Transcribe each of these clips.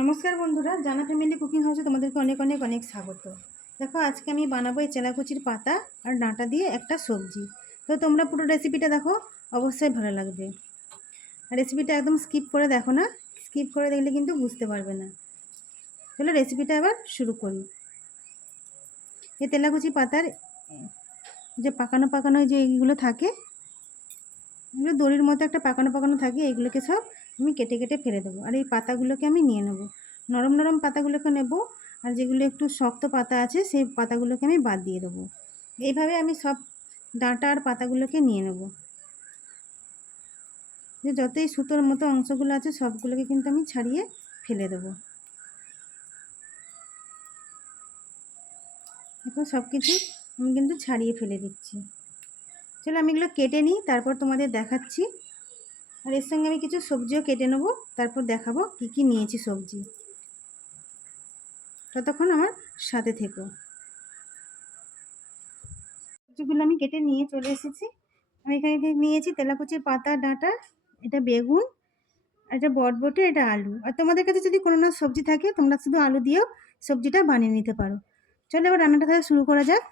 নমস্কার বন্ধুরা, জানা ফ্যামিলি কুকিং হাউসে তোমাদেরকে অনেক অনেক অনেক স্বাগত। দেখো, আজকে আমি বানাবো এই চেলাকুচির পাতা আর ডাঁটা দিয়ে একটা সবজি। তো তোমরা পুরো রেসিপিটা দেখো, অবশ্যই ভালো লাগবে। আর রেসিপিটা একদম স্কিপ করে দেখো না, স্কিপ করে দেখলে কিন্তু বুঝতে পারবে না। চলো রেসিপিটা এবার শুরু করি। এই তেলাকুচি পাতার যে পাকানো পাকানো যে এইগুলো থাকে, এগুলো দড়ির মতো একটা পাকানো পাকানো থাকে, এইগুলোকে সব আমি কেটে কেটে ফেলে দেবো। আর এই পাতাগুলোকে আমি নিয়ে নেব, নরম নরম পাতাগুলোকে নেব, আর যেগুলো একটু শক্ত পাতা আছে সেই পাতাগুলোকে আমি বাদ দিয়ে দেবো। এইভাবে আমি সব ডাঁটা আর পাতাগুলোকে নিয়ে নেব। যে যতই সুতোর মতো অংশগুলো আছে সবগুলোকে কিন্তু আমি ছাড়িয়ে ফেলে দেবো। এখন সব কিছু আমি কিন্তু ছাড়িয়ে ফেলে দিচ্ছি। চলো আমি এগুলো কেটে নিই, তারপর তোমাদের দেখাচ্ছি। আর এর সঙ্গে আমি কিছু সবজিও কেটে নেবো, তারপর দেখাবো কি কি নিয়েছি সবজি। ততক্ষণ আমার সাথে থেকো। সবজিগুলো আমি কেটে নিয়ে চলে এসেছি। আমি এখানে নিয়েছি তেলাকুচির পাতা, ডাঁটা, এটা বেগুন, এটা বটবটি, এটা আলু। আর তোমাদের কাছে যদি কোনো না সবজি থাকে তোমরা শুধু আলু দিয়েও সবজিটা বানিয়ে নিতে পারো। চলো এবার রান্নাটা তাহলে শুরু করা যাক।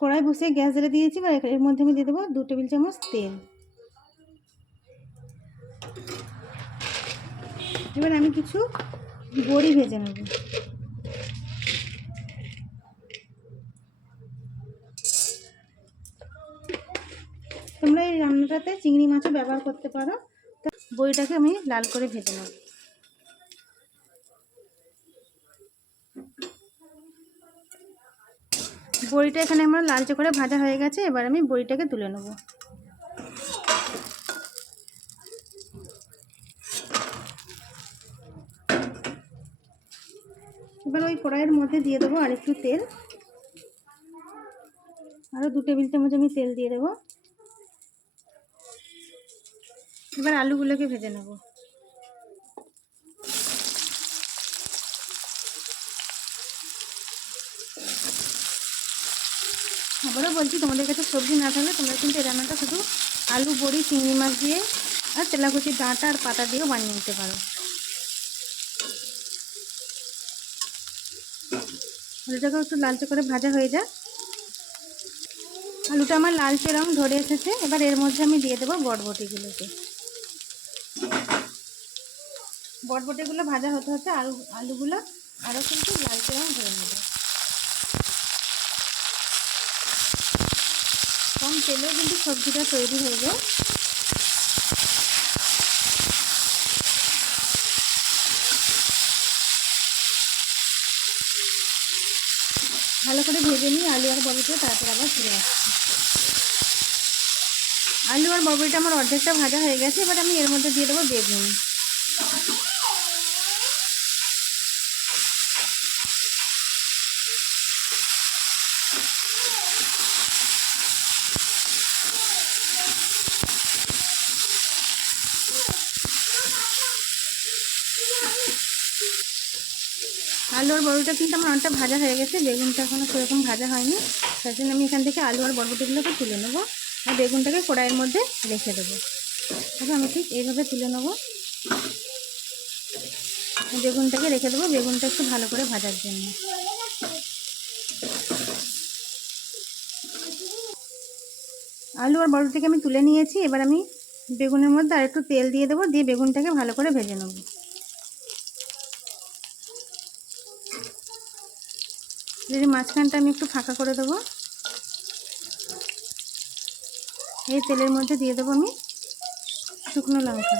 কড়াই বসিয়ে গ্যাস জ্বেলে দিয়েছি, আর এর মধ্যে আমি দিয়ে দেবো 2 টেবিল চামচ তেল। এবার আমি কিছু বড়ি ভেজে নেব। তোমরা এই রান্নাটাতে চিংড়ি মাছও ব্যবহার করতে পারো। তো বড়িটাকে আমি লাল করে ভেজে নেব। বড়িটা এখানে আমার লালচে করে ভাজা হয়ে গেছে, এবার আমি বড়িটাকে তুলে নেব। এবার ওই কড়াইয়ের মধ্যে দিয়ে দেবো আর একটু তেল, আরও 2 টেবিল চামচ আমি তেল দিয়ে দেবো। এবার আলুগুলোকে ভেজে নেব। আবারও বলছি, তোমাদের কাছে সবজি না থাকলে তোমরা কিন্তু এই রান্নাটা শুধু আলু, বড়ি, চিংড়ি মাছ দিয়ে আর তেলাকুচি ডাঁটা আর পাতা দিয়েও বানিয়ে নিতে পারো। আলুটাকেও একটু লালচে করে ভাজা হয়ে যায়। আলুটা আমার লালচে রং ধরে এসেছে, এবার এর মধ্যে আমি দিয়ে দেবো বটবটিগুলোকে। বটবটিগুলো ভাজা হতে হতে আলুগুলো আরও কিন্তু লালচে রং ধরে নেবে। কম তেলেও কিন্তু সবজিটা তৈরি হয়ে যায়। ভালো করে ভেজে নিই আলু আর বটবটিটা, তারপর আবার ফিরে আসছি। আলু আর বটবটিটা আমার অর্ধেকটা ভাজা হয়ে গেছে, এবার আমি এর মধ্যে দিয়ে দেবো বেগুন। আলু আর বড়িটা কিন্তু আমার অনেকটা ভাজা হয়ে গেছে, বেগুনটা এখনও সেরকম ভাজা হয়নি। তার জন্য আমি এখান থেকে আলু আর বরবটিগুলোকে তুলে নেবো আর বেগুনটাকে কড়াইয়ের মধ্যে রেখে দেবো। তবে আমি ঠিক এইভাবে তুলে নেবো, বেগুনটাকে রেখে দেবো বেগুনটা একটু ভালো করে ভাজার জন্য। আলু আর বরবটিকে আমি তুলে নিয়েছি, এবার আমি বেগুনের মধ্যে আর একটু তেল দিয়ে দেবো, দিয়ে বেগুনটাকে ভালো করে ভেজে নেবো। যদি মাঝখানটা আমি একটু ফাঁকা করে দেবো। এই তেলের মধ্যে দিয়ে দেবো আমি শুকনো লঙ্কা।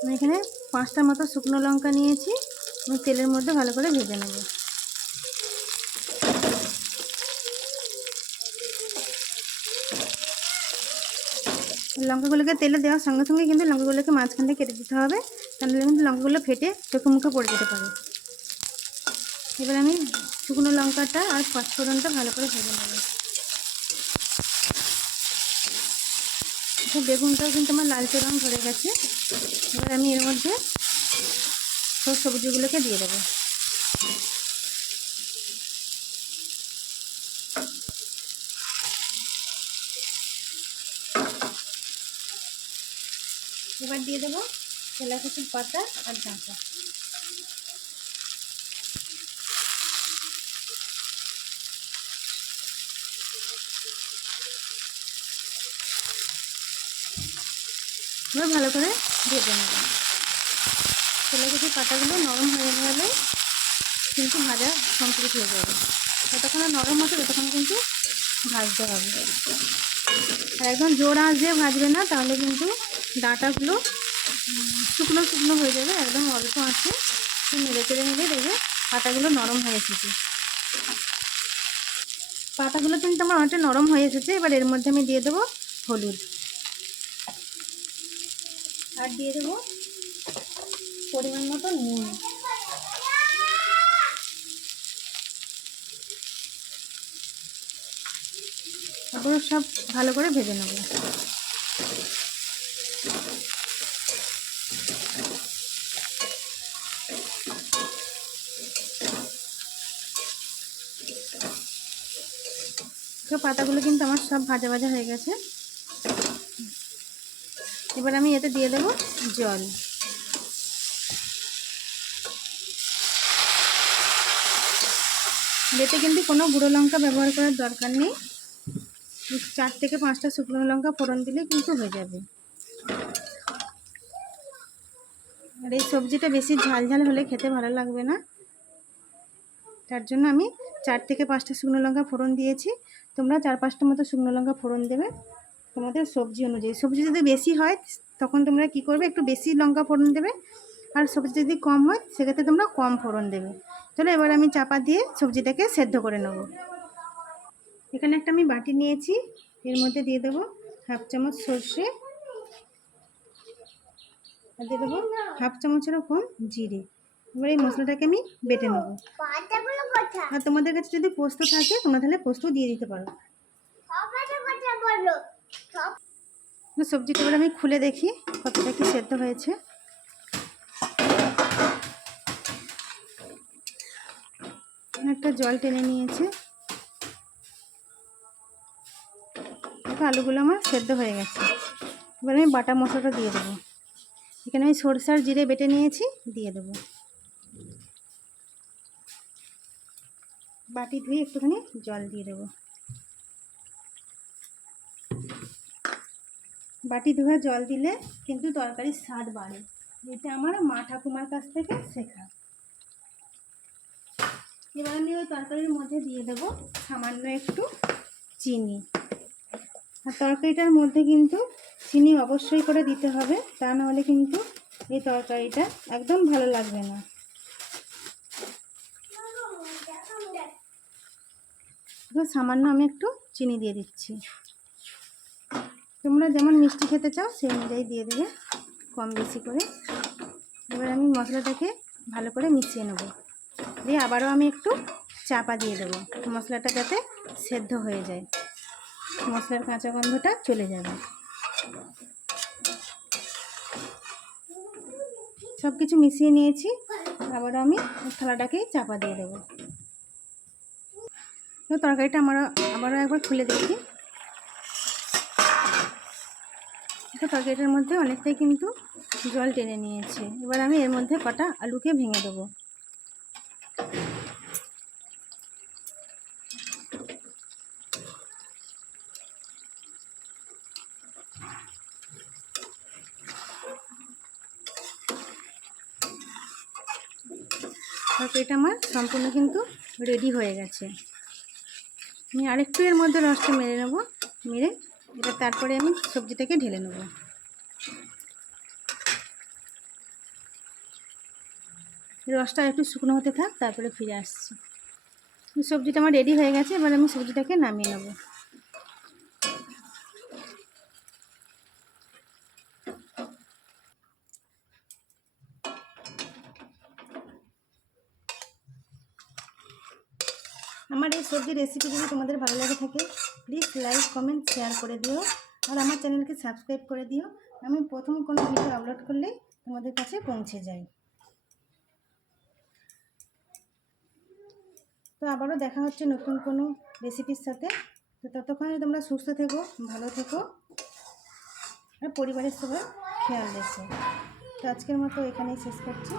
আমি এখানে 5টা মতো শুকনো লঙ্কা নিয়েছি, আমি তেলের মধ্যে ভালো করে ভেজে নেব। লঙ্কাগুলোকে তেলে দেওয়ার সঙ্গে সঙ্গে কিন্তু লঙ্কাগুলোকে মাঝখান থেকে কেটে দিতে হবে, তাহলে কিন্তু লঙ্কাগুলো ফেটে চোখে মুখে পড়ে যেতে পারে। এবার আমি শুকনো লঙ্কাটা আর পাঁচফোড়নটা ভালো করে ভেজে নেব। বেগুনটাও কিন্তু আমার লালচে রং ধরে গেছে, এবার আমি এর মধ্যে সব সবজিগুলোকে দিয়ে দেবো। এবার দিয়ে দেবো তেলাকুচির পাতা আর ডাঁটা। এবার ভালো করে ভেজে নেব। তেলাকুচির পাতাগুলো নরম হয়ে গেলে কিন্তু ভাজা কমপ্লিট হয়ে যাবে। যতক্ষণ নরম হচ্ছে ততক্ষণ কিন্তু ভাজতে হবে। আর একদম জোর আঁচ দিয়ে ভাজবে না, তাহলে কিন্তু ডাঁটাগুলো শুকনো শুকনো হয়ে যাবে। একদম অল্প আঁচে নেড়ে চেড়ে নিলে দেখবে পাতাগুলো নরম হয়ে এসেছে। পাতাগুলো কিন্তু আমার অনেকটা নরম হয়ে এসেছে। এবার এর মধ্যে আমি দিয়ে দেবো হলুদ, আর দিয়ে দেবো পরিমাণ মতো নুন। তারপর সব ভালো করে ভেজে নেব। তো পাতাগুলো কিন্তু আমার সব ভাজা ভাজা হয়ে গেছে। এবার আমি এতে দিয়ে দেবো জল। এতে কিন্তু কোনো গুঁড়ো লঙ্কা ব্যবহার করার দরকার নেই। 4 থেকে 5টা শুকনো লঙ্কা ফোড়ন দিলে কিন্তু হয়ে যাবে। আর এই সবজিটা বেশি ঝাল ঝাল হলে খেতে ভালো লাগবে না, তার জন্য আমি 4 থেকে 5টা শুকনো লঙ্কা ফোড়ন দিয়েছি। তোমরা 4-5টা মতো শুকনো লঙ্কা ফোড়ন দেবে তোমাদের সবজি অনুযায়ী। সবজি যদি বেশি হয় তখন তোমরা কি করবে, একটু বেশি লঙ্কা ফোড়ন দেবে। আর সবজি যদি কম হয় সেক্ষেত্রে তোমরা কম ফোড়ন দেবে। চলো এবার আমি চাপা দিয়ে সবজিটাকে সেদ্ধ করে নেব। এখানে একটা আমি বাটি নিয়েছি, এর মধ্যে দিয়ে দেবো 1/2 চামচ সর্ষে, আর দিয়ে দেবো 1/2 চামচেরও কম জিরে। এবার এই মশলাটাকে আমি বেটে নেব। আর তোমাদের কাছে যদি পোস্ত থাকে তোমরা তাহলে পোস্ত দিয়ে দিতে পারো। সবজিটা এবার আমি খুলে দেখি কতটা কি সেদ্ধ হয়েছে। একটা জল টেনে নিয়েছে। দেখো আলুগুলো আমার সেদ্ধ হয়ে গেছে। এবার আমি বাটা মশলাটা দিয়ে দেবো। এখানে আমি সরষে আর জিরে বেটে নিয়েছি, দিয়ে দেবো। বাটি ধুয়ে একটুখানি জল দিয়ে দেবো। বাটি ধোয়া জল দিলে কিন্তু তরকারির স্বাদ বাড়ে। এটা আমার মা ঠাকুমার কাছ থেকে শেখা। এবার আমি ওই তরকারির মধ্যে দিয়ে দেবো সামান্য একটু চিনি। আর তরকারিটার মধ্যে কিন্তু চিনি অবশ্যই করে দিতে হবে, তা নাহলে কিন্তু এই তরকারিটা একদম ভালো লাগবে না। এবার সামান্য আমি একটু চিনি দিয়ে দিচ্ছি। তোমরা যেমন মিষ্টি খেতে চাও সেই অনুযায়ী দিয়ে দেবে, কম বেশি করে। এবার আমি মশলাটাকে ভালো করে মিশিয়ে নেব। দিয়ে আবারও আমি একটু চাপা দিয়ে দেবো, মশলাটা যাতে সেদ্ধ হয়ে যায়, মশলার কাঁচা গন্ধটা চলে যাবে। সব কিছু মিশিয়ে নিয়েছি, আবারও আমি থালাটাকে চাপা দিয়ে দেবো। তো তরকারিটা আবারও একবার খুলে দেখি। তো তরকারিটার মধ্যে অনেকটাই কিন্তু জল টেনে নিয়েছে। এবার আমি এর মধ্যে কটা আলুকে ভেঙে দেবো। তরকারিটা আমার সম্পূর্ণ কিন্তু রেডি হয়ে গেছে। আমি আরেকটু এর মধ্যে রসটা মেরে নেব, মেরে এবার তারপরে আমি সবজিটাকে ঢেলে নেব। রসটা একটু শুকনো হতে থাক, তারপরে ফিরে আসছি। সবজিটা আমার রেডি হয়ে গেছে, এবার আমি সবজিটাকে নামিয়ে নেব। আমার এই সবজির রেসিপি যদি তোমাদের ভালো লাগে থাকে প্লিজ লাইক কমেন্ট শেয়ার করে দিও, আর আমার চ্যানেলকে সাবস্ক্রাইব করে দিও। আমি প্রথম কোনো ভিডিও আপলোড করলে তোমাদের কাছে পৌঁছে যায়। তো আবারও দেখা হচ্ছে নতুন কোনো রেসিপির সাথে। তো ততক্ষণে তোমরা সুস্থ থেকো, ভালো থেকো, আর পরিবারের সবাই খেয়াল রেখো। তো আজকের মতো এখানেই শেষ করছি।